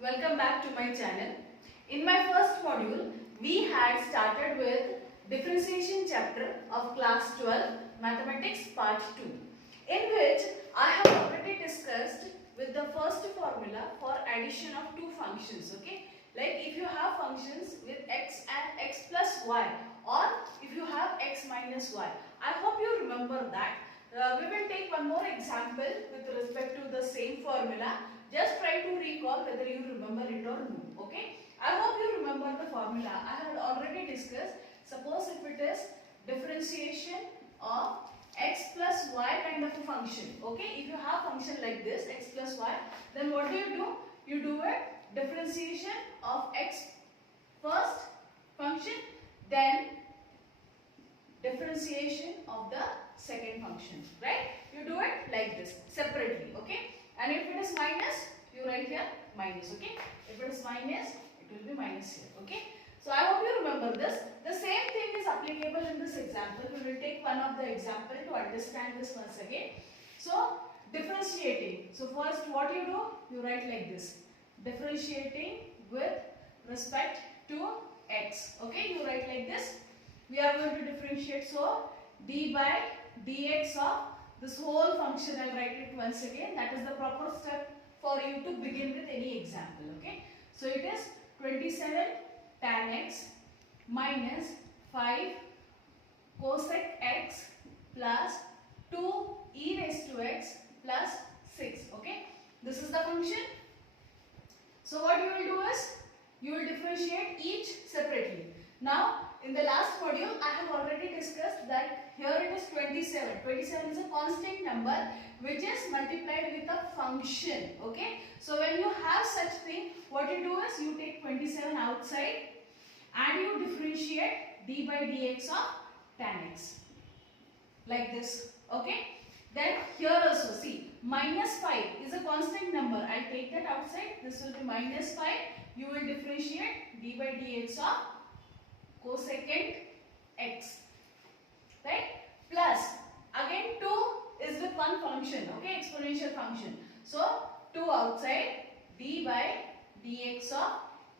Welcome back to my channel. In my first module, we had started with differentiation chapter of class 12 mathematics part 2, in which I have already discussed with the first formula for addition of two functions. Okay, like if you have functions with x and x plus y, or if you have x minus y. I hope you remember that. We will take one more example with respect to the same formula. Just try to recall whether you remember it or no. Okay. I hope you remember the formula. I had already discussed. Suppose if it is differentiation of x plus y kind of a function. Okay. If you have function like this, x plus y, then what do? You do a differentiation of x first function, then differentiation of the second function, right? You do it like this separately, okay? And if it is minus, you write here minus, okay? If it is minus, it will be minus here, okay? So I hope you remember this. The same thing is applicable in this example. We will take one of the example to understand this once again. So differentiating. So first what you do? You write like this. Differentiating with respect to x, okay? You write like this. We are going to differentiate, so d by dx of this whole function. I will write it once again. That is the proper step for you to begin with any example. Okay. So it is 27 tan x minus 5 cosec x plus 2 e raised to x plus 6. Okay. This is the function. So what you will do is, you will differentiate each separately. Now, in the last module, I have already discussed that here it is 27. 27 is a constant number which is multiplied with a function. Okay. So when you have such thing, what you do is you take 27 outside and you differentiate d by dx of tan x. Like this. Okay. Then here also see, minus 5 is a constant number. I take that outside. This will be minus 5. You will differentiate d by dx of cosecant x, right? Plus again 2 is with one function, okay, exponential function. So 2 outside, d by dx of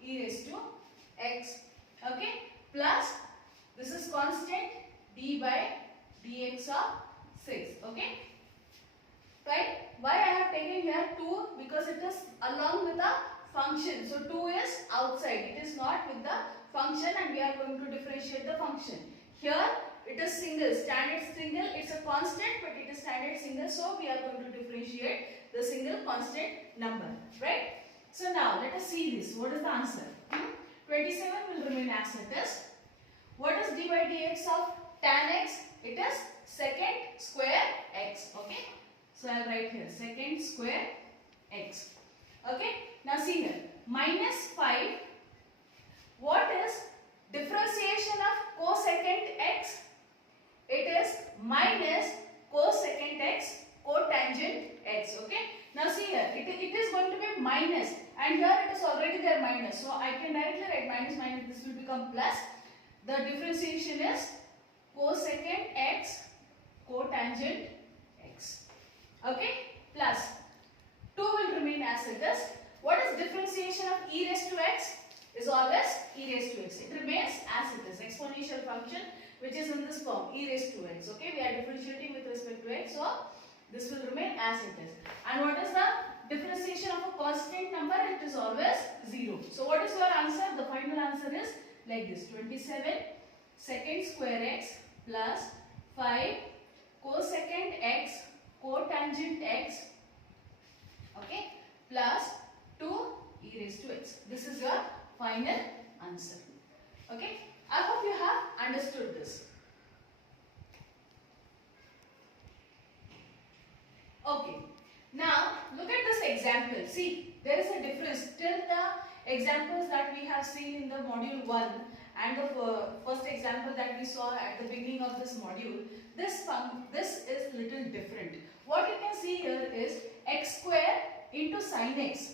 e raised to x, okay, plus this is constant, d by dx of 6, okay, right? Why I have taken here 2? Because it is along with the function. So 2 is outside, it is not with the function, and we are going to differentiate the function. Here it is single, standard single. It's a constant, but it is standard single, so we are going to differentiate the single constant number, right? So now let us see this. What is the answer? 27 will remain as it is. What is d by dx of tan x? It is secant square x, okay? So I will write here secant square x, okay? Now see here, minus 5. What is differentiation of cosecant x? It is minus cosecant x cotangent x, okay? Now see here, it is going to be minus, and here it is already there minus. So I can directly write minus minus, this will become plus. The differentiation is cosecant x cotangent x, okay? Plus 2 will remain as it is. What is differentiation of e raised to x? Is always e raised to x. It remains as it is. Exponential function which is in this form, e raised to x. Okay, we are differentiating with respect to x, so this will remain as it is. And what is the differentiation of a constant number? It is always 0. So what is your answer? The final answer is like this: 27 secant square x plus 5 cosecant x cotangent x, okay, plus 2 e raised to x. This is your final answer. Okay, I hope you have understood this. Okay, now look at this example. See, there is a difference. Till the examples that we have seen in the module 1 and the first example that we saw at the beginning of this module, this is little different. What you can see here is x square into sin x.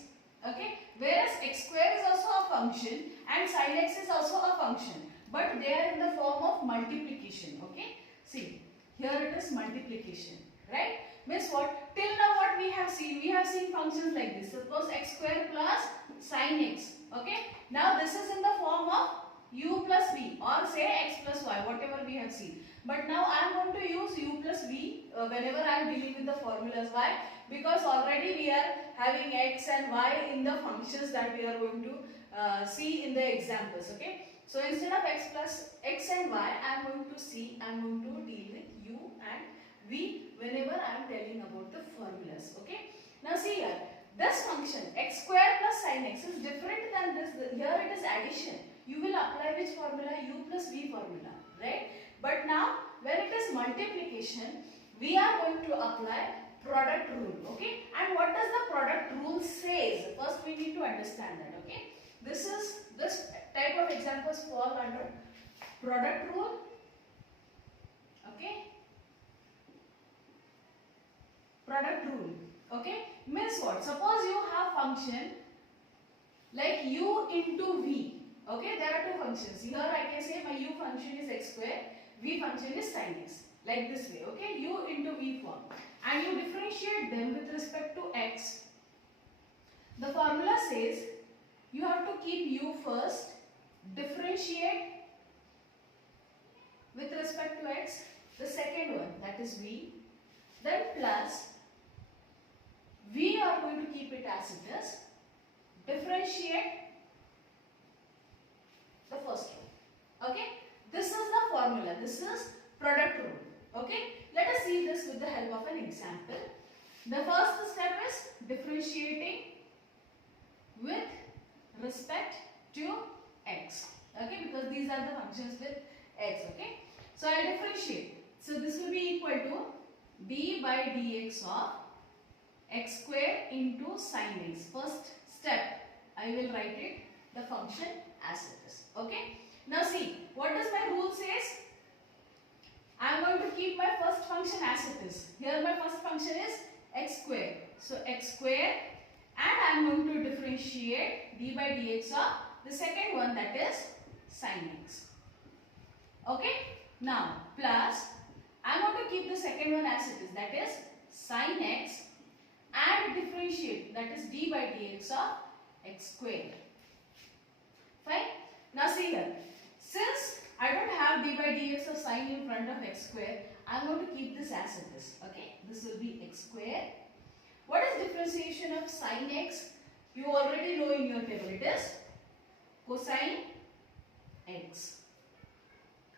Okay, whereas x square is also a function and sin x is also a function, but they are in the form of multiplication. Okay, see, here it is multiplication, right? Means what? Till now what we have seen functions like this. Suppose x square plus sin x. Okay. Now this is in the form of u plus v or say x plus y, whatever we have seen. But now I am going to use u plus v whenever I am dealing with the formulas. Why? Because already we are having x and y in the functions that we are going to see in the examples. Okay. So instead of x plus x and y, I am going to deal with u and v whenever I am telling about the formulas. Okay. Now see here, this function x square plus sin x is different than this. Here it is addition. You will apply which formula? U plus v formula, right? But now when it is multiplication, we are going to apply product rule. Okay. And what does the product rule says? First we need to understand that. Okay. This type of examples fall under product rule. Okay. Product rule. Okay. Means what? Suppose you have function like u into v. Okay. There are two functions. Here I can say my u function is x square, v function is sin x. Like this way. Okay. U into v form. And you differentiate them with respect to x. The formula says you have to keep u first, differentiate with respect to x, the second one, that is v, then plus v are going to keep it as it is, differentiate the first one. Okay. This is the formula. This is product rule. Okay. Let us see this with the help of an example. The first step is differentiating with respect to x. Okay. Because these are the functions with x. Okay. So I will differentiate. So this will be equal to d by dx of x square into sin x. First step, I will write it, the function as it is. Okay. Now see, what does my rule says? I am going to keep my first function as it is. Here my first function is x square. So x square, and I am going to differentiate d by dx of the second one, that is sin x. Okay. Now plus, I am going to keep the second one as it is, that is sin x, and differentiate, that is d by dx of x square. Fine. Now see here, since I don't have d by dx of sin in front of x square, I am going to keep this as it is. Okay. This will be x square. What is differentiation of sin x? You already know in your table. It is cosine x.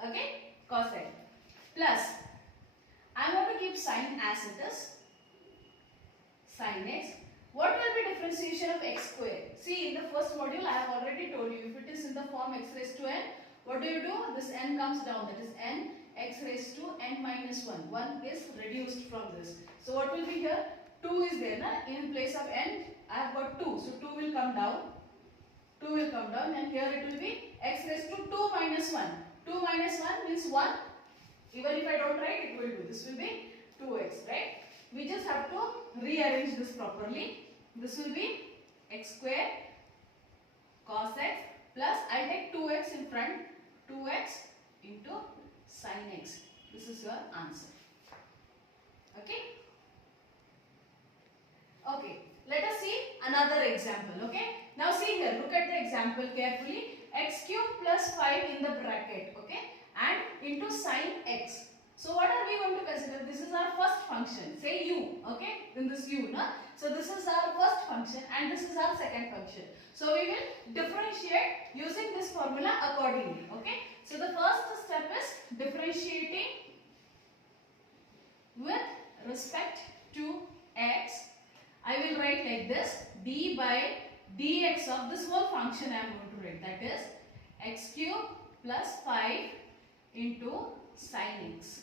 Okay. Cosine. Plus, I am going to keep sin as it is. Sin x. What will be differentiation of x square? See, in the first module I have already told you, if it is in the form x raised to n, what do? This n comes down, that is n x raised to n minus 1. 1 is reduced from this. So what will be here? 2 is there, na? In place of n, I have got 2. So 2 will come down. 2 will come down, and here it will be x raised to 2 minus 1. 2 minus 1 means 1. Even if I don't write, it will do. This will be 2x, right? We just have to rearrange this properly. This will be x square cos x plus, I take 2x in front, 2x into sin x. This is your answer. Okay? Okay. Let us see another example. Okay? Now see here, look at the example carefully. X cube plus 5 in the bracket. Okay? And into sin x. So what are we going to consider? This is our first function. Say u. Okay? In this u. No? So this is our first function and this is our second function. So we will differentiate using this formula accordingly. Okay? So the first step is differentiating with respect to x. I will write like this. D by dx of this whole function I am going to write. That is x cube plus 5 into sin x.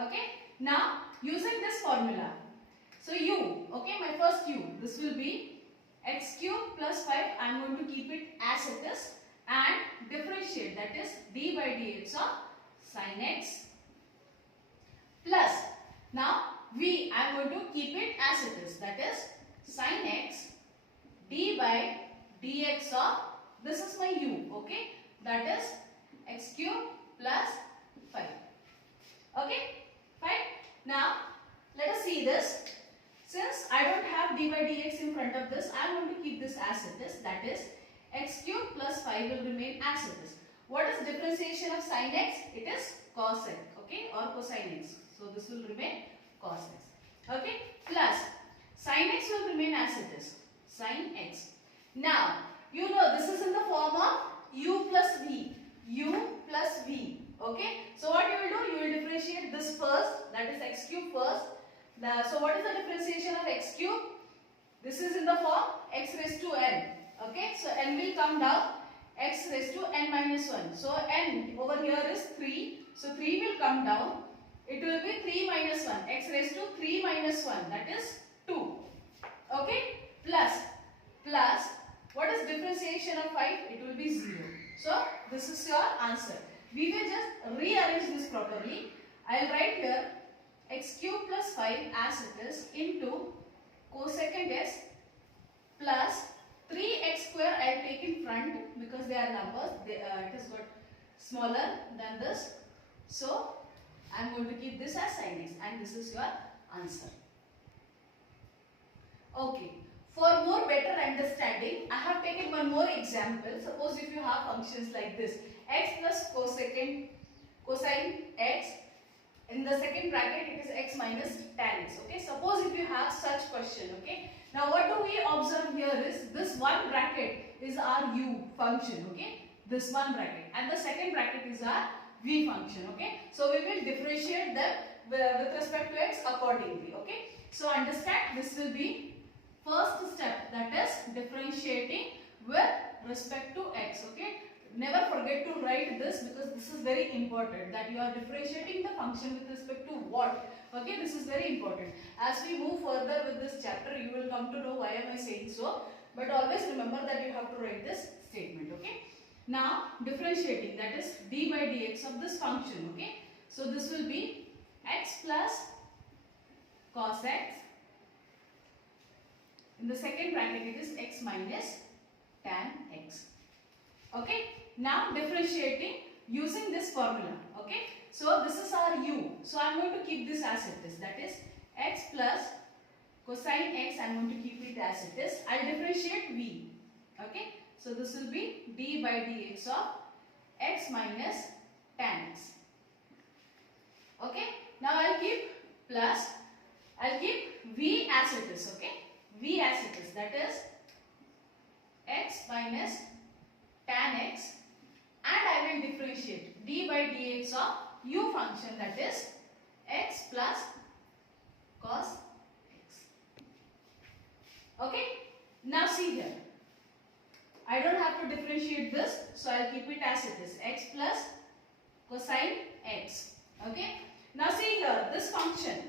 Okay. Now using this formula. So u. Okay. My first u. This will be x cube plus 5. I am going to keep it as it is. And differentiate, that is d by dx of sin x plus, now v I am going to keep it as it is, that is sin x d by dx of, this is my u, okay, that is x cube plus 5. Okay, fine. Now let us see this. Since I don't have d by dx in front of this, I am going to keep this as it is. That is x cube plus 5 will remain as it is. What is differentiation of sin x? It is cos x, okay, or cosine x. So this will remain cos x, okay, plus sin x will remain as it is, sin x. Now you know this is in the form of u plus v, okay. So what you will do? You will differentiate this first, that is x cube first. So what is the differentiation of x cube? This is in the form x raised to n, okay. So n will come down, x raised to n minus 1. So n over here is 3. So 3 will come down. It will be 3 minus 1. X raised to 3 minus 1. That is 2. Okay. Plus what is differentiation of 5? It will be 0. So this is your answer. We will just rearrange this properly. I will write here x cube plus 5 as it is into cosecant s plus 3x square. I will take in front because they are numbers. It has got smaller than this. So I am going to keep this as sin x, and this is your answer. Okay. For more better understanding, I have taken one more example. Suppose if you have functions like this, x plus cosine x, in the second bracket it is x minus tan x. Okay. Suppose if you have such question. Okay. Now what do we observe here is this one bracket is our u function. Okay. This one bracket, and the second bracket is our v function. Okay. So we will differentiate them with respect to x accordingly. Okay. So understand, this will be first step, that is differentiating with respect to x. Okay. Never forget to write this because this is very important, that you are differentiating the function with respect to what. Okay. This is very important. As we move further with this chapter, you will come to know why am I saying so. But always remember that you have to write this statement. Okay. Now differentiating, that is d by dx of this function. Okay. So this will be x plus cos x. In the second bracket it is x minus tan x. Okay. Now differentiating using this formula. Okay. So this is our u. So I am going to keep this as it is. That is x plus cosine x. I am going to keep it as it is. I will differentiate v. Okay. So this will be d by dx of x minus tan x. Okay. Now I will keep plus. I will keep v as it is. Okay. V as it is, that is x minus tan x, and I will differentiate d by dx of u function, that is x plus cos x. Okay. Now see here, I don't have to differentiate this, so I will keep it as it is, x plus cosine x. Okay. Now see here, this function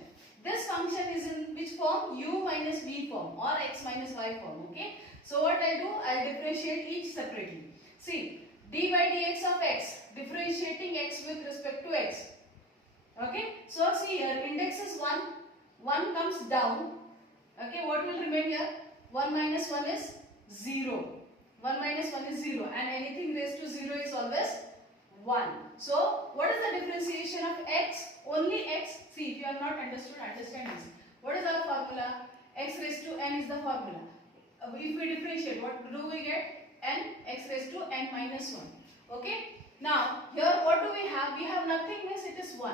is in which form? U minus v form or x minus y form. Okay. So what I do? I differentiate each separately. See, d by dx of x, differentiating x with respect to x. Okay. So see here, index is 1. 1 comes down. Okay. What will remain here? 1 minus 1 is 0. 1 minus 1 is 0, and anything raised to 0 is always 1. So what is the differentiation of x? Only x. See, if you have not understood, understand this. What is our formula? X raised to n is the formula. If we differentiate, what do we get? N, x raised to n minus 1. Okay. Now here what do we have? We have nothing, means it is 1.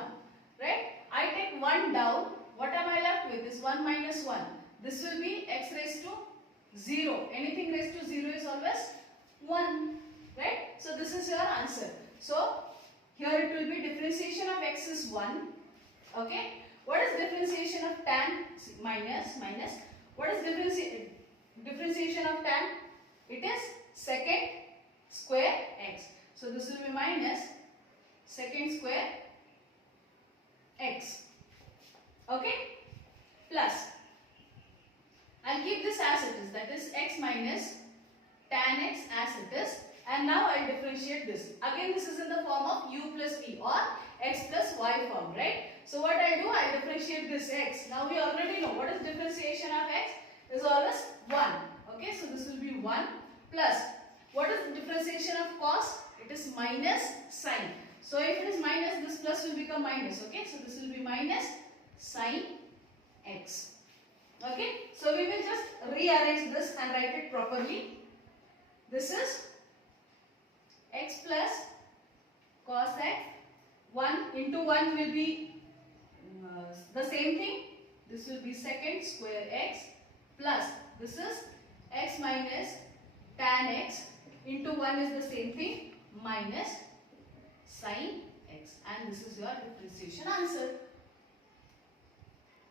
Right? I take 1 down. What am I left with? Is 1 minus 1. This will be x raised to 0. Anything raised to 0 is always 1. Right? So this is your answer. So here it will be differentiation of x is 1. Okay. What is differentiation of tan? Minus. What is differentiation of tan? It is secant square x. So this will be minus secant square x. Okay. Plus. I will keep this as it is. That is x minus tan x as it is. And now I will differentiate this. Again this is in the form of u plus v or x plus y form, right? So what I do? I differentiate this x. Now we already know what is differentiation of x is always 1. Okay, so this will be 1 plus. What is the differentiation of cos? It is minus sine. So if it is minus, this plus will become minus. Okay, so this will be minus sine x. Okay, so we will just rearrange this and write it properly. This is x plus cos x. 1 into 1 will be the same thing. This will be secant square x plus this is x minus tan x into 1 is the same thing minus sin x, and this is your differentiation answer.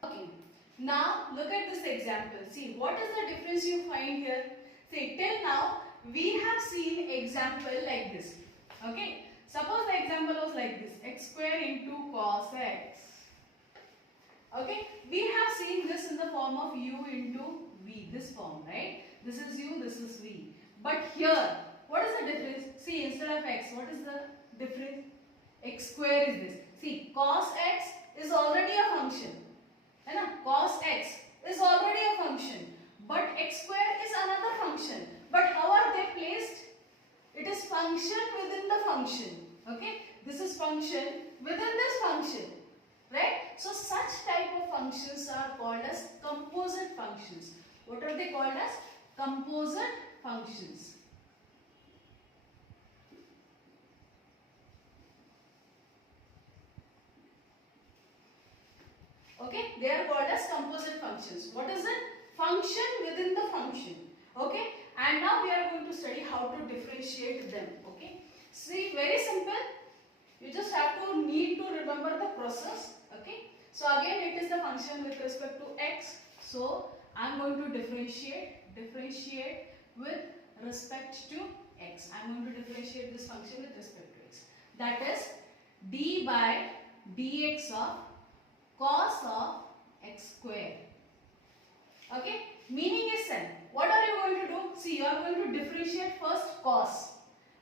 Okay, now look at this example. See, what is the difference you find here? See, till now we have seen example like this. Okay, suppose the example was like this, x square into cos x. Okay, we have seen this in the form of u into v, this form, right? This is u, this is v. But here, what is the difference? See, instead of x, what is the difference? X square is this. See, cos x is already a function. है ना? Cos x is already a function. But x square is another function. But how are they placed? It is function within the function. Okay? This is function within this function. Right? So such type of functions are called as composite functions. What are they called as? Composite functions. Okay, they are called as composite functions. What is it? Function within the function. Okay, and now we are going to study how to differentiate them. Okay, see, very simple. You just have to need to remember the process. Okay, so again it is the function with respect to x. So I am going to differentiate with respect to x. I am going to differentiate this function with respect to x. That is d by dx of cos of x square. Okay, meaning is then what are you going to do? See, you are going to differentiate first cos.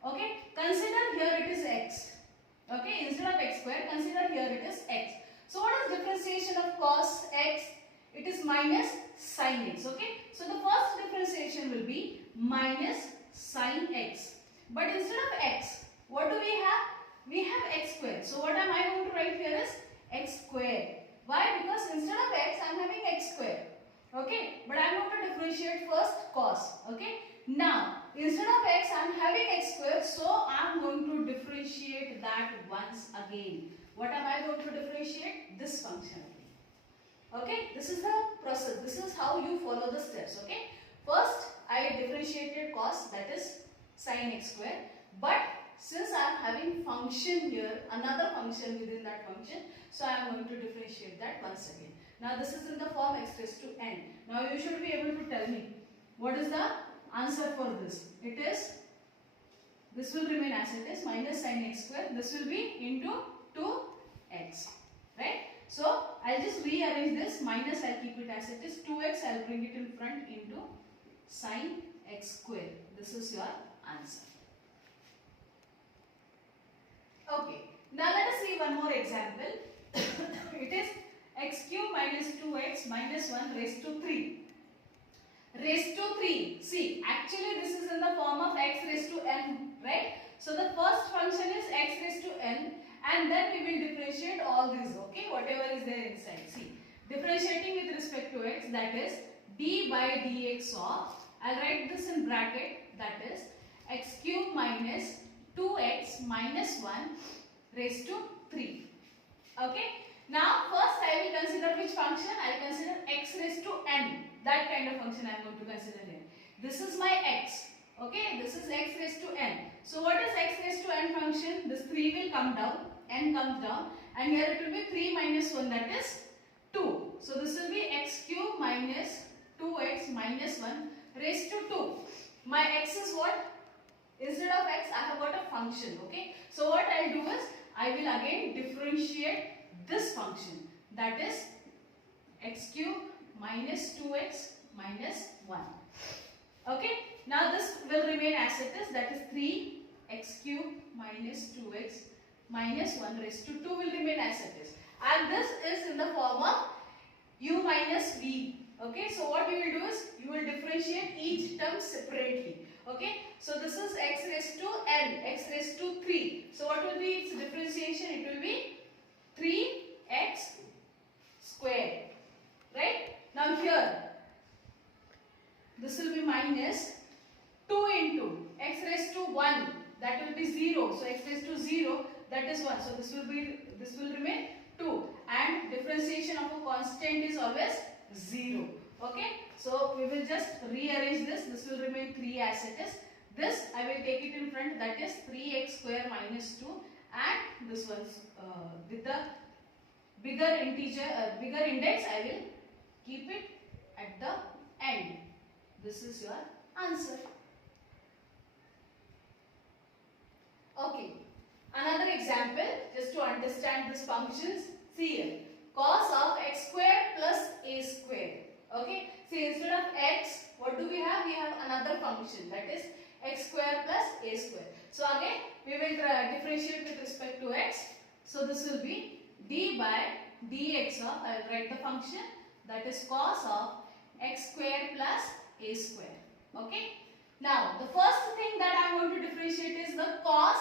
Okay, consider here it is x. Okay, instead of x square, consider here it is x. So what is differentiation of cos x? It is minus sin x. Okay, so the first differentiation will be minus sin x. But instead of x, what do we have? We have x square. So what am I going to write here is x square. Why? Because instead of x, I am having x square. Okay, but I am going to differentiate first cos. Okay, now instead of x, I am having x square, so I am going to differentiate that once again. What am I going to differentiate? This function only. Okay, this is the process. This is how you follow the steps. Okay, first I differentiated cos, that is sin x square, but since I am having function here, another function within that function, so I am going to differentiate that once again. Now this is in the form x raised to n. Now you should be able to tell me what is the answer for this. It is, this will remain as it is, minus sin x square. This will be into 2x. Right? So I'll just rearrange this. Minus, I'll keep it as it is. 2x, I'll bring it in front into sin x square. This is your answer. Okay, now let us see one more example. It is x cube minus 2x minus 1 raised to 3. Raised to 3. See, actually this is in the form of x raised to n, right? So the first function is x raised to n, and then we will differentiate all these, okay, whatever is there inside. See, differentiating with respect to x, that is d by dx of, I'll write this in bracket, that is x cube minus 2x minus 1 raised to 3. Okay. Now first I will consider which function? I will consider x raised to n. That kind of function I am going to consider here. This is my x. Okay. This is x raised to n. So what is x raised to n function? This 3 will come down. N comes down. And here it will be 3 minus 1, that is 2. So this will be x cube minus 2x minus 1 raised to 2. My x is what? Instead of x, I have got a function. Okay. So what I will do is, I will again differentiate this function, that is x cube minus 2x minus 1. Okay. Now this will remain as it is, that is 3x cube minus 2x minus 1 raised to 2 will remain as it is. And this is in the form of u minus v. Okay. So what you will do is, you will differentiate each term separately. Okay. So this is x raised to n, x raised to 3. So what will be its differentiation? It will be 3x square. Right? Now here, this will be minus 2 into x raised to 1, that will be 0. So x raised to 0, that is 1. So this will remain 2, and differentiation of a constant is always 0. Okay, so we will just rearrange this. This will remain 3 as it is. This I will take it in front, that is 3x square minus 2, and this one with the bigger index I will keep it at the end. This is your answer. Okay, another example just to understand these functions. See here, cos of x square plus a square. Okay, see, instead of x, what do we have? We have another function, that is x square plus a square. So again we will differentiate with respect to x. So this will be d by dx of, I will write the function, that is cos of x square plus a square. Okay. Now the first thing that I am going to differentiate is the cos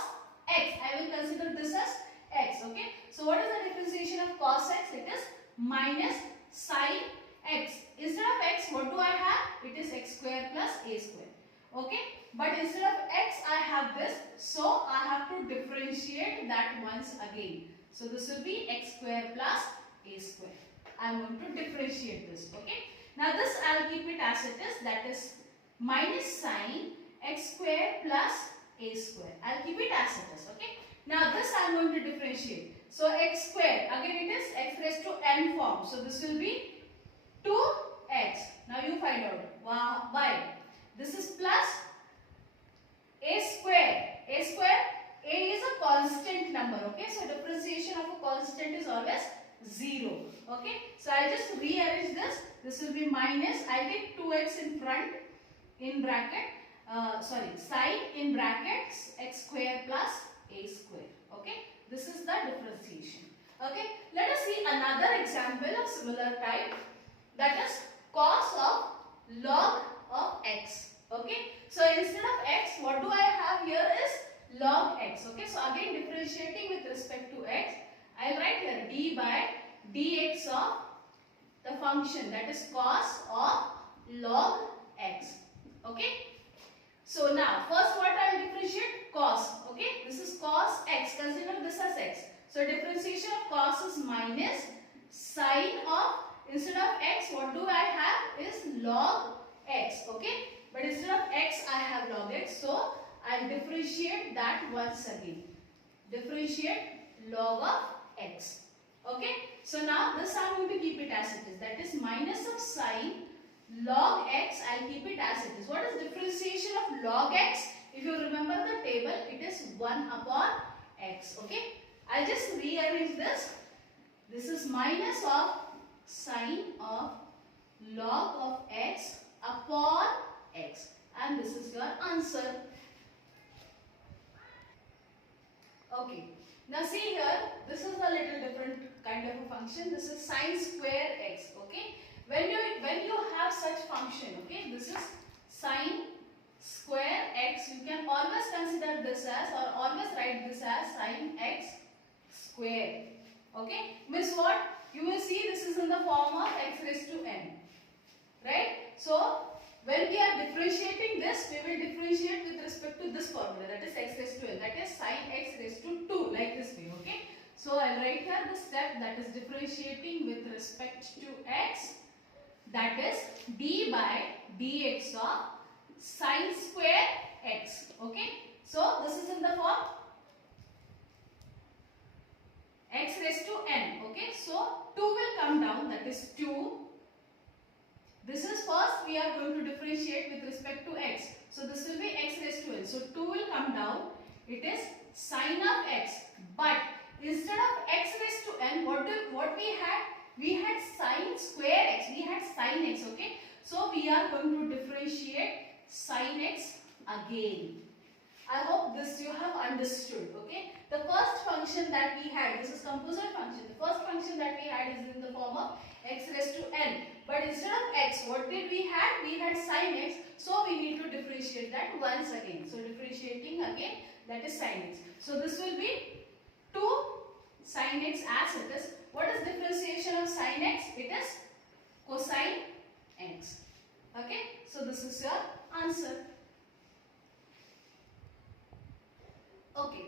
x. I will consider this as x. Okay. So what is the differentiation of cos x? It is minus sin x. Instead of x, what do I have? It is x square plus a square. Okay. But instead of x, I have this. So I have to differentiate that once again. So this will be x square plus a square. I am going to differentiate this. Okay. Now this I will keep it as it is. That is minus sin x square plus a square. I will keep it as it is. Okay. Now this I am going to differentiate. So x square, again it is x raised to n form. So this will be 2x. Now you find out why. This is plus a square. A square, a is a constant number. Okay. So differentiation of a constant is always 0. Okay. So I will just rearrange this. This will be minus, I take 2x in front, in bracket, sin in brackets x square plus a square. Okay. This is the differentiation. Okay. Let us see another example of similar type, that is cos of log of x. Okay. So instead of x, what do I have here is log x. Okay. So again differentiating with respect to x, I will write here d by dx of the function, that is cos of log x. Okay. So now first what I will differentiate? Cos. Okay. This is cos x. Consider this as x. So differentiation of cos is minus sin of, instead of x, what do I have is log x. Okay. But instead of x, I have log x. So I will differentiate that once again. Differentiate log of x. Okay. So now this I am going to keep it as it is. That is minus of sin log x. I will keep it as it is. What is differentiation of log x? If you remember the table, it is 1 upon x. Okay. I will just rearrange this. This is minus of sin of log of x upon x. And this is your answer. Okay. Now see here, this is a little different kind of a function. This is sin square x. Okay. When you have such function, okay, this is sin square x. You can always consider this as, or always write this as sin x square. Okay. Means what? You will see this is in the form of x raised to n. Right. So when we are differentiating this, we will differentiate with respect to this formula, that is x raised to n, that is sin x raised to 2, like this way. Okay. So I will write here the step, that is differentiating with respect to x, that is d by dx of sin square x. Okay. So this is in the form x raised to n. Okay. So 2 will come down, that is 2. This is first we are going to differentiate with respect to x. So this will be x raised to n. So 2 will come down. It is sin of x. But instead of x raised to n, what we had? We had sin square x. We had sin x. Okay. So we are going to differentiate sin x again. I hope this you have understood. Okay. The first function that we had, this is composite function. The first function that we had is in the form of x raised to n. But instead of x, what did we had? We had sin x. So we need to differentiate that once again. So differentiating again, that is sin x. So this will be 2 sin x as it is. What is differentiation of sin x? It is cosine x. Okay, so this is your answer. Okay,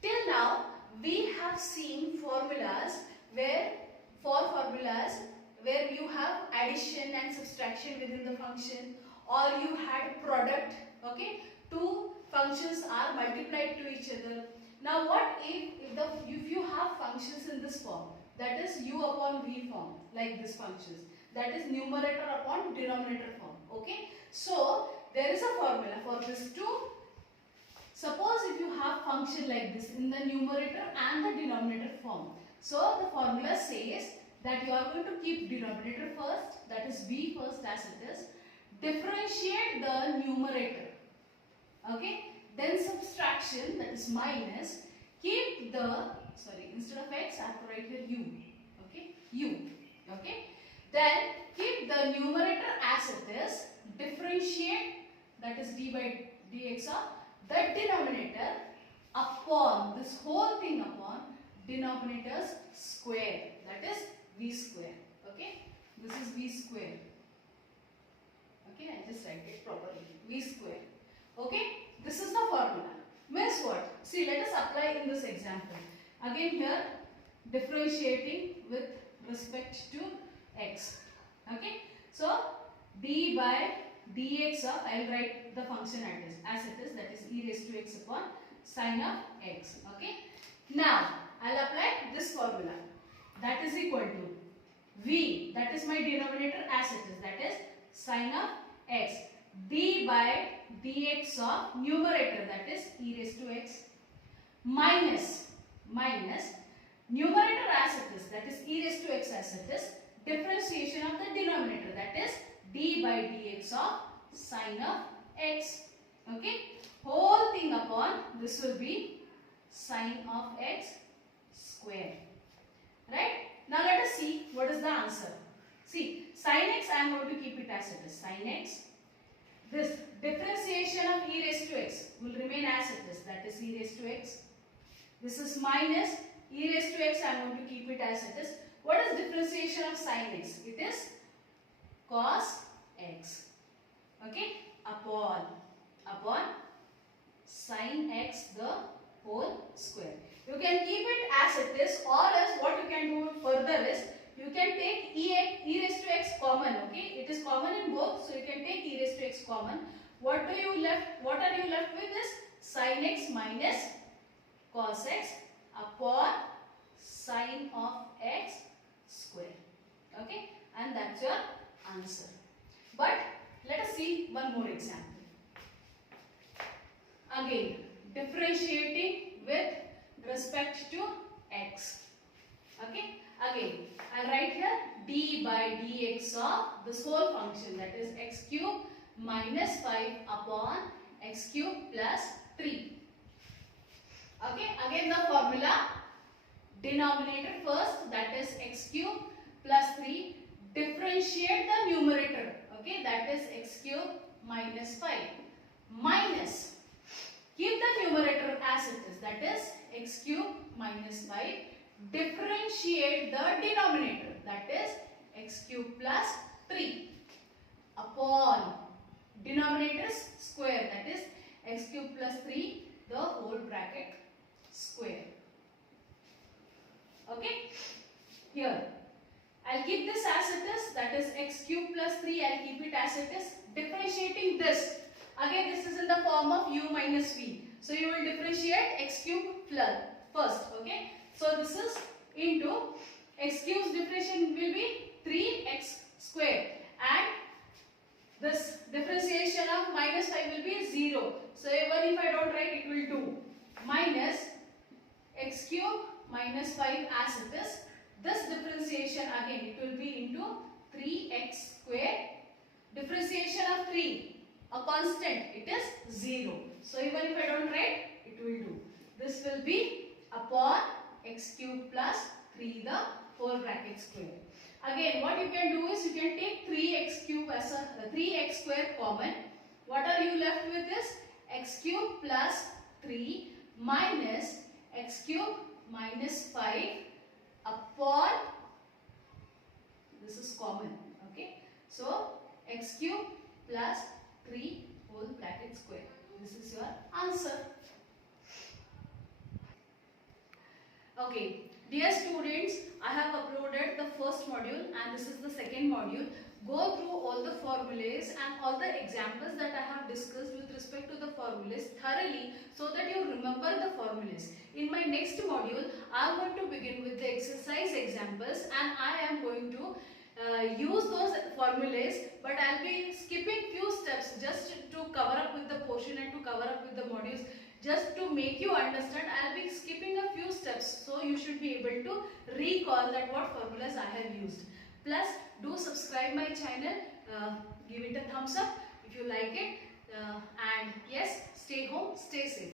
till now we have seen formulas where you have addition and subtraction within the function, or you had product. Okay, two functions are multiplied to each other. Now what if you have functions in this form, that is u upon v form, like this functions, that is numerator upon denominator form. Okay, so there is a formula for this too. Suppose if you have function like this in the numerator and the denominator form. So the formula says that you are going to keep denominator first, that is v first as it is. Differentiate the numerator. Okay. Then subtraction, that is minus. Keep the, instead of x I have to write here u. Okay. U. Okay. Then keep the numerator as it is. Differentiate, that is d by dx of the denominator upon this whole thing upon denominator's square, that is v square. Okay, this is v square. Okay, I just write it properly, v square. Okay, this is the formula. Means what? See, let us apply in this example. Again here, differentiating with respect to x. Okay, so d by dx of, I will write the function as it is, that is e raised to x upon sine of x. Okay. Now I will apply this formula, that is equal to v, that is my denominator as it is, that is sine of x, d by dx of numerator, that is e raised to x, minus numerator as it is, that is e raised to x as it is, differentiation of the denominator, that is d by dx of sine of x. Okay, whole thing upon this will be sine of x square. Right? Now let us see what is the answer. See, sine x I am going to keep it as it is, sine x. This differentiation of e raised to x will remain as it is, that is e raised to x. This is minus e raised to x, I am going to keep it as it is. What is differentiation of sine x? It is cos x. Okay, upon sine x the whole square. You can keep it as it is, or else what you can do further is you can take e raised to x common. Okay, it is common in both, so you can take e raised to x common. What are you left with is sine x minus cos x upon sine of x square. Okay, and that's your answer. But let us see one more example. Again, differentiating with respect to x. Okay, again I will write here d by dx of this whole function, that is x cube minus 5 upon x cube plus 3. Okay, again the formula, denominator first, that is x cube plus 3, differentiate the numerator. Okay, that is x cube minus 5, minus, keep the numerator as it is, that is x cube minus 5, differentiate the denominator, that is x cube plus 3, upon denominator's square, that is x cube plus 3 the whole bracket square. Okay, here I'll keep this as it is, that is x cube plus 3, I'll keep it as it is. Differentiating this, again this is in the form of u minus v, so you will differentiate x cube plus first. Okay, so this is into x cube's differentiation will be 3x square, and this differentiation of minus 5 will be 0, so even if I don't write, it will do minus x cube minus 5 as it is. This differentiation again it will be into 3x square. Differentiation of 3, a constant, it is 0. So even if I don't write, it will do. This will be upon x cube plus 3 the whole bracket square. Again what you can do is you can take 3x cube as a 3x square common. What are you left with is x cube plus 3 minus x cube minus 5 upon, this is common. Okay, So x cube plus 3 whole bracket square. This is your answer. Okay, dear students, I have uploaded the first module and this is the second module. Go through all the formulas and all the examples that I have discussed with respect to the formulas thoroughly so that you remember the formulas. In my next module, I am going to begin with the exercise examples and I am going to use those formulas, but I'll be skipping few steps just to cover up with the portion and to cover up with the modules. Just to make you understand, I'll be skipping a few steps, so you should be able to recall that what formulas I have used. Plus, do subscribe my channel, give it a thumbs up if you like it, and yes, stay home, stay safe.